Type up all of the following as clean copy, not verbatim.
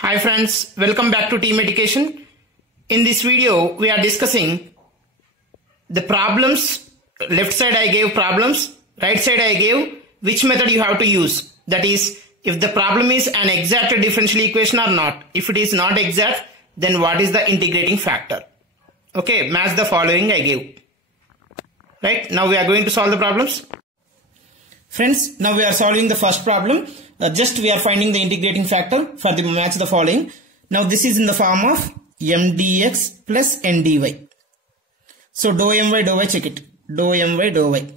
Hi friends, welcome back to Team Education. In this video, we are discussing the problems. Left side I gave problems, right side I gave which method you have to use. That is, if the problem is an exact differential equation or not. If it is not exact, then what is the integrating factor? Okay, match the following I gave. Right, now we are going to solve the problems. Friends, now we are solving the first problem. Just we are finding the integrating factor for the match the following. Now this is in the form of m dx plus n dy. So dou my dou y, check it. Dou my dou y.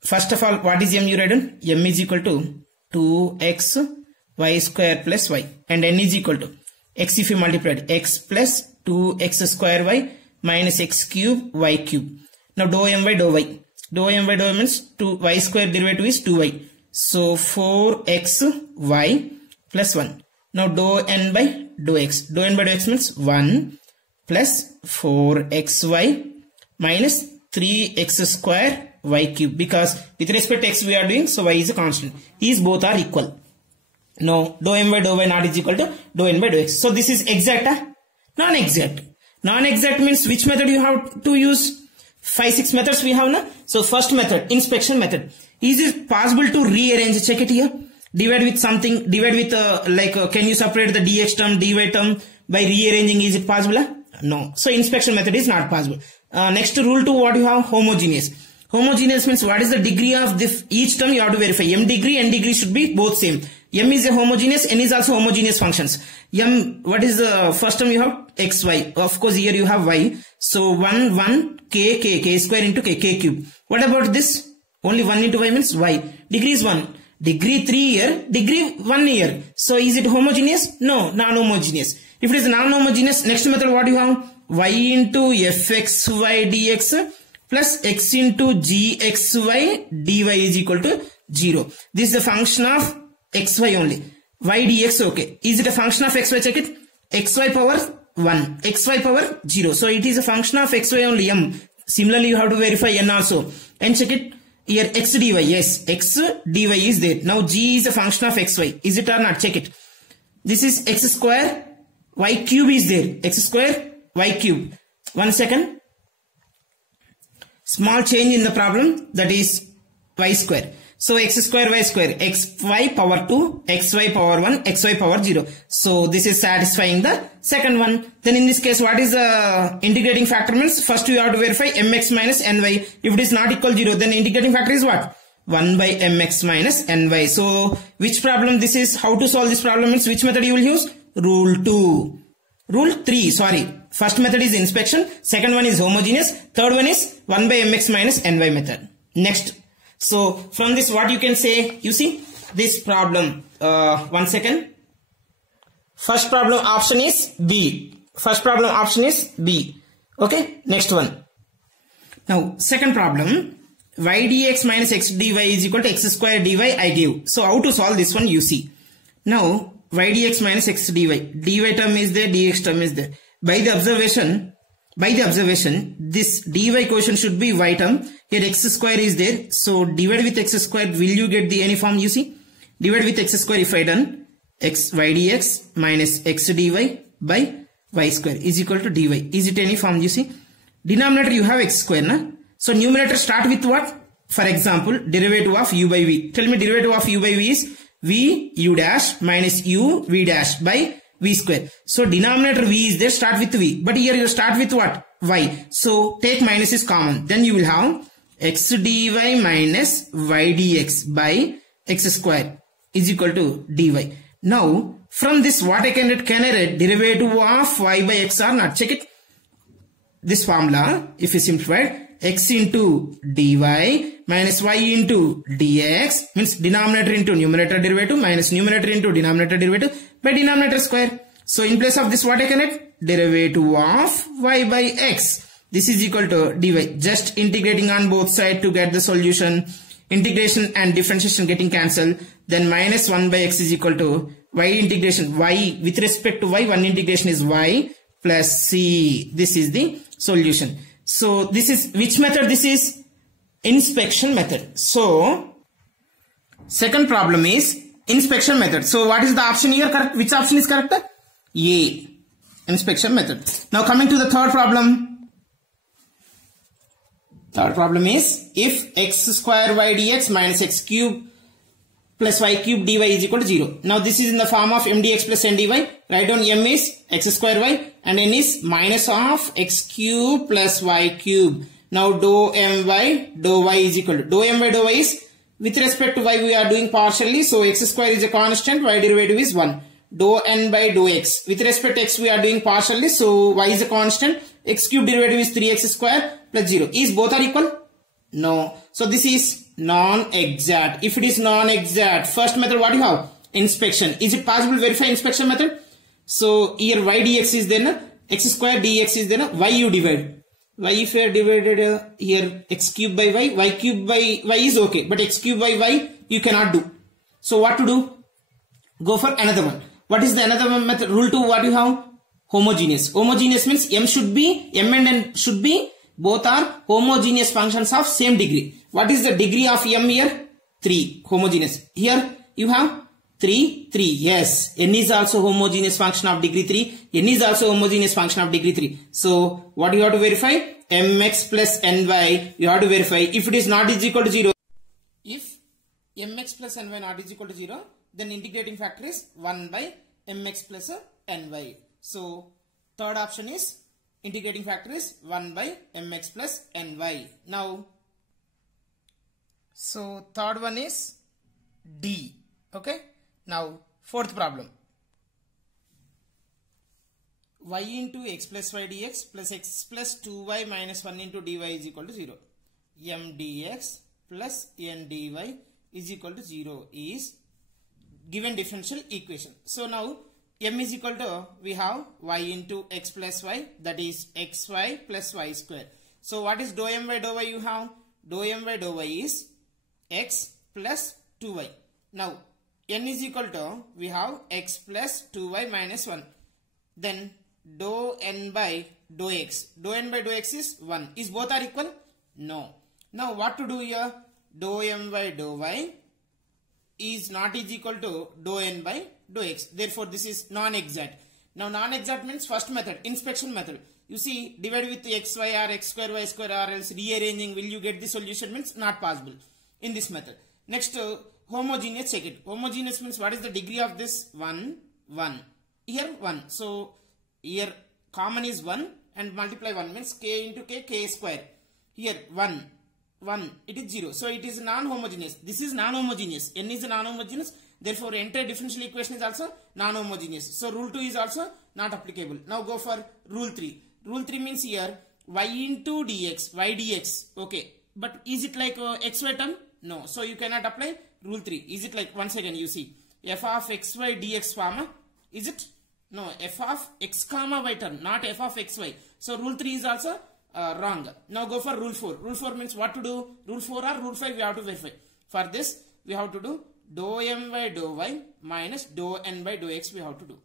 First of all, what is m you read on? M is equal to 2x y square plus y, and n is equal to x if you multiplied x plus 2x square y minus x cube y cube. Now dou my dou y. Dou my dou y means 2y square derivative is 2y. So 4xy plus 1. Now dou n by dou x. Dou n by dou x means 1 plus 4xy minus 3x square y cube. Because with respect to x we are doing, so y is a constant. These both are equal. No, dou m by dou y not is equal to dou n by dou x. So this is exact, non-exact. Non-exact means which method you have to use? 5-6 methods we have now. So first method, inspection method. Is it possible to rearrange? Check it here. Divide with something. Divide with can you separate the dx term, dy term by rearranging? Is it possible? No. So inspection method is not possible. Next rule 2, what you have? Homogeneous. Homogeneous means what is the degree of this each term you have to verify. M degree, n degree should be both same. M is a homogeneous, n is also homogeneous functions. M, what is the first term you have? Xy. Of course here you have y. So 1 k square into k cube. What about this? Only 1 into y means y. Degree is 1. Degree 3 year, degree 1 year. So is it homogeneous? No, non-homogeneous. If it is non-homogeneous, next method what you have? Y into fxy dx plus x into gxy dy is equal to 0. This is the function of xy only. Y dx, okay. Is it a function of xy? Check it. Xy power 1, xy power 0. So it is a function of xy only, m. Similarly, you have to verify n also. And check it. Here x dy, yes, x dy is there. Now g is a function of xy. Is it or not? Check it. This is x square, y cube is there. X square, y cube. 1 second. Small change in the problem, that is y square. So x square, y square, xy power 2, xy power 1, xy power 0. So this is satisfying the second one. Then in this case, what is the integrating factor means? First you have to verify mx minus ny. If it is not equal 0, then integrating factor is what? 1 by mx minus ny. So which problem this is? How to solve this problem means which method you will use? Rule 2. Rule 3, sorry. First method is inspection. Second one is homogeneous. Third one is 1 by mx minus ny method. Next. So from this what you can say, you see this problem, 1 second. First problem option is B. First problem option is B. Okay, next one. Now second problem, y dx minus x dy is equal to x square dy I give. So how to solve this one you see. Now y dx minus x dy. Dy term is there, dx term is there. By the observation, this dy quotient should be y term. Here x square is there. So divide with x square, will you get the any form you see? Divide with x square if I done x y dx minus x dy by y square is equal to dy. Is it any form you see? Denominator you have x square, na? So numerator start with what? For example, derivative of u by v. Tell me derivative of u by v is v u dash minus u v dash by v square. So denominator v is there, start with v. But here you start with what? Y. So take minus is common. Then you will have x dy minus y dx by x square is equal to dy. Now from this what I can write? Can I write derivative of y by x or not? Check it. This formula, if you simplify, x into dy minus y into dx means denominator into numerator derivative minus numerator into denominator derivative by denominator square. So in place of this what I can write? Derivative of y by x. This is equal to dy. Just integrating on both sides to get the solution. Integration and differentiation getting cancelled. Then minus 1 by x is equal to y integration. Y with respect to y, one integration is y plus c. This is the solution. So this is which method? This is inspection method. So second problem is inspection method. So what is the option here correct? Which option is correct? A. Inspection method. Now coming to the third problem. Third problem is if x square y dx minus x cube plus y cube dy is equal to 0. Now this is in the form of m dx plus n dy. Write down m is x square y and n is minus of x cube plus y cube. Now dou y is equal to dou y is with respect to y we are doing partially. So x square is a constant, y derivative is 1. Dou n by dou x. With respect to x we are doing partially. So y is a constant. X cube derivative is 3x square plus 0. Is both are equal? No. So this is non-exact. If it is non-exact, first method what you have? Inspection. Is it possible to verify inspection method? So here y dx is then x square dx is then y you divide. Y if you are divided here x cube by y cube by y is okay. But x cube by y you cannot do. So what to do? Go for another one. What is the another one method? Rule 2 what you have? Homogeneous. Homogeneous means m and n should be both are homogeneous functions of same degree. What is the degree of m here? 3. Homogeneous. Here you have 3. Yes. N is also homogeneous function of degree 3. N is also homogeneous function of degree 3. So what you have to verify? Mx plus ny you have to verify. If it is not is equal to 0. If mx plus ny not is equal to 0, then integrating factor is 1 by mx plus ny. So third option is integrating factor is 1 by mx plus ny. Now, so third one is D. Okay. Now fourth problem. Y into x plus y dx plus x plus 2y minus 1 into dy is equal to 0. M dx plus n dy is equal to 0 is given differential equation. So now m is equal to, we have y into x plus y, that is xy plus y square. So what is dou m by dou y you have? Dou m by dou y is x plus 2y. Now n is equal to, we have x plus 2y minus 1. Then dou n by dou x. Dou n by dou x is 1. Is both are equal? No. Now what to do here? Dou m by dou y is not is equal to dou n by dou x. Therefore this is non-exact. Now non-exact means first method, inspection method. You see, divide with xy or x square y square or else rearranging, will you get the solution? Means not possible in this method. Next homogeneous, check it. Homogeneous means what is the degree of this? 1. Here 1. So here common is 1 and multiply 1 means k into k square. Here 1. It is 0. So it is non-homogeneous. This is non-homogeneous. N is non-homogeneous. Therefore entire differential equation is also non-homogeneous. So rule 2 is also not applicable. Now go for rule 3. Rule 3 means here y into dx, y dx. Okay. But is it like xy term? No. So you cannot apply rule 3. Is it like, once again you see, f of xy dx form? Is it? No. F of x comma y term, not f of xy. So rule 3 is also wrong. Now go for rule 4. Rule 4 means what to do? Rule 4 or rule 5 we have to verify. For this we have to do dou m by dou y minus dou n by dou x we have to do.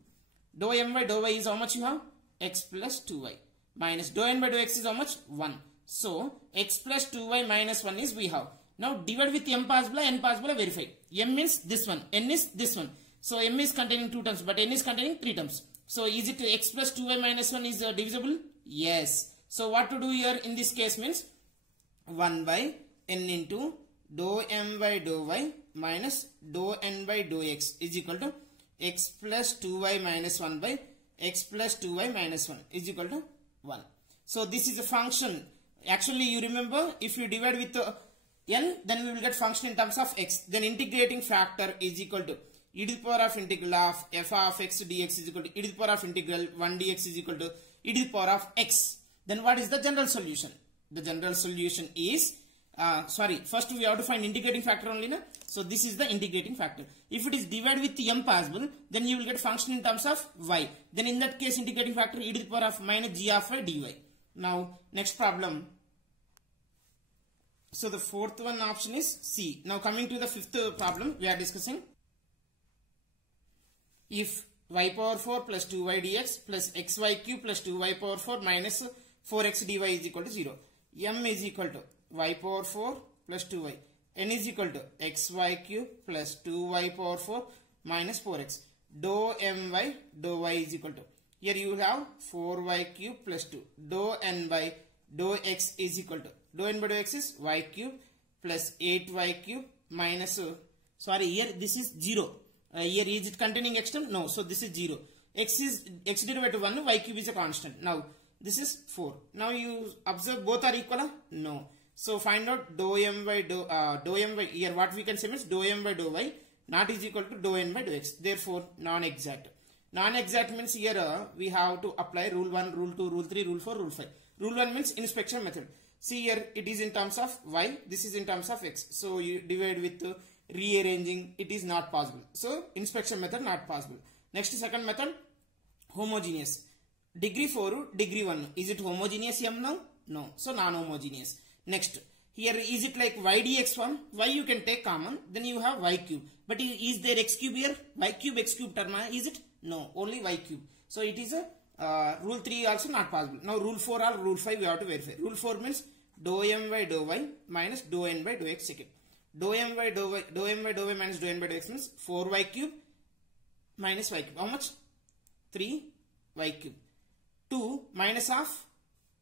Dou m by dou y is how much you have? X plus 2y minus dou n by dou x is how much? 1. So x plus 2y minus 1 is we have. Now divide with m possible, n possible, verify. M means this one, n is this one. So m is containing 2 terms but n is containing 3 terms. So is it x plus 2y minus 1 is divisible? Yes. So what to do here in this case means 1 by n into dou m by dou y minus dou n by dou x is equal to x plus 2y minus 1 by x plus 2y minus 1 is equal to 1. So this is a function. Actually you remember, if you divide with n, then we will get function in terms of x. Then integrating factor is equal to e to the power of integral of f of x dx is equal to e to the power of integral 1 dx is equal to e to the power of x. Then what is the general solution? The general solution is, first we have to find integrating factor only. Na? So this is the integrating factor. If it is divided with m possible, then you will get function in terms of y. Then in that case integrating factor e to the power of minus g of y dy. Now next problem. So the fourth one option is C. Now coming to the fifth problem we are discussing. If y power 4 plus 2y dx plus xy cube plus 2y power 4 minus 4x dy is equal to 0. M is equal to y power 4 plus 2y. N is equal to xy cube plus 2y power 4 minus 4x. dou my dou y is equal to, here you have 4y cube plus 2. Dou n by dou x is equal to, dou n by dou x is y cube plus 8y cube minus, sorry, here this is 0. Here is it containing x term? No. So this is 0. X derivative 1, y cube is a constant. Now this is 4. Now you observe both are equal? No. So find out dou m by dou m by, here what we can say means dou m by dou y not is equal to dou n by dou x. Therefore non-exact. Non-exact means here we have to apply rule 1, rule 2, rule 3, rule 4, rule 5. Rule 1 means inspection method. See here it is in terms of y, this is in terms of x. So you divide with rearranging, it is not possible. So inspection method not possible. Next second method, homogeneous. Degree 4, degree 1. Is it homogeneous m now? No. So non-homogeneous. Next, here is it like y dx form? Y you can take common, then you have y cube. But is there x cube here? Y cube, x cube term, is it? No, only y cube. So it is a rule 3 also not possible. Now rule 4 or rule 5 we have to verify. Rule 4 means dou m by dou y minus dou n by dou x second. Dou m by dou y minus dou n by dou x means 4y cube minus y cube. How much? 3y cube. 2 minus of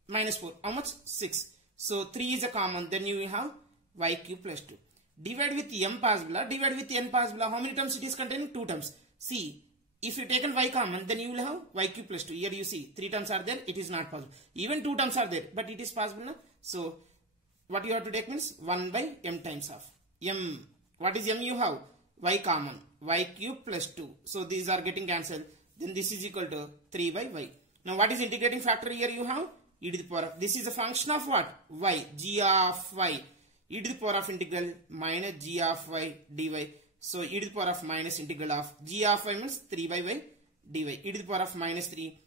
minus 4. How much? 6. So 3 is a common. Then you have y cube plus 2. Divide with m possible. Divide with n possible. How many terms it is containing? 2 terms. See, if you taken y common, then you will have y cube plus 2. Here you see 3 terms are there. It is not possible. Even 2 terms are there, but it is possible. No? So what you have to take means 1 by m times of m. What is m you have? Y common. Y cube plus 2. So these are getting cancelled. Then this is equal to 3 by y. Now what is integrating factor here you have? E to the power of, this is a function of what? Y, g of y. E to the power of integral minus g of y dy. So e to the power of minus integral of g of y means 3 by y dy. E to the power of minus 3.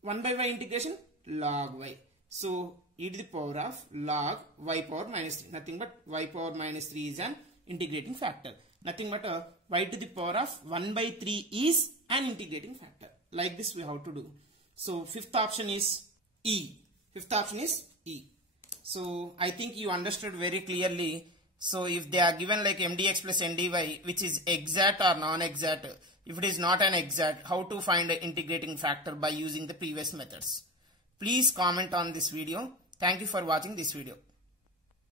1 by y integration log y. So e to the power of log y power minus 3. Nothing but y power minus 3 is an integrating factor. Nothing but y to the power of 1 by 3 is an integrating factor. Like this we have to do. So fifth option is E. Fifth option is E. So I think you understood very clearly. So if they are given like mdx plus ndy, which is exact or non-exact, if it is not an exact, how to find an integrating factor by using the previous methods. Please comment on this video. Thank you for watching this video.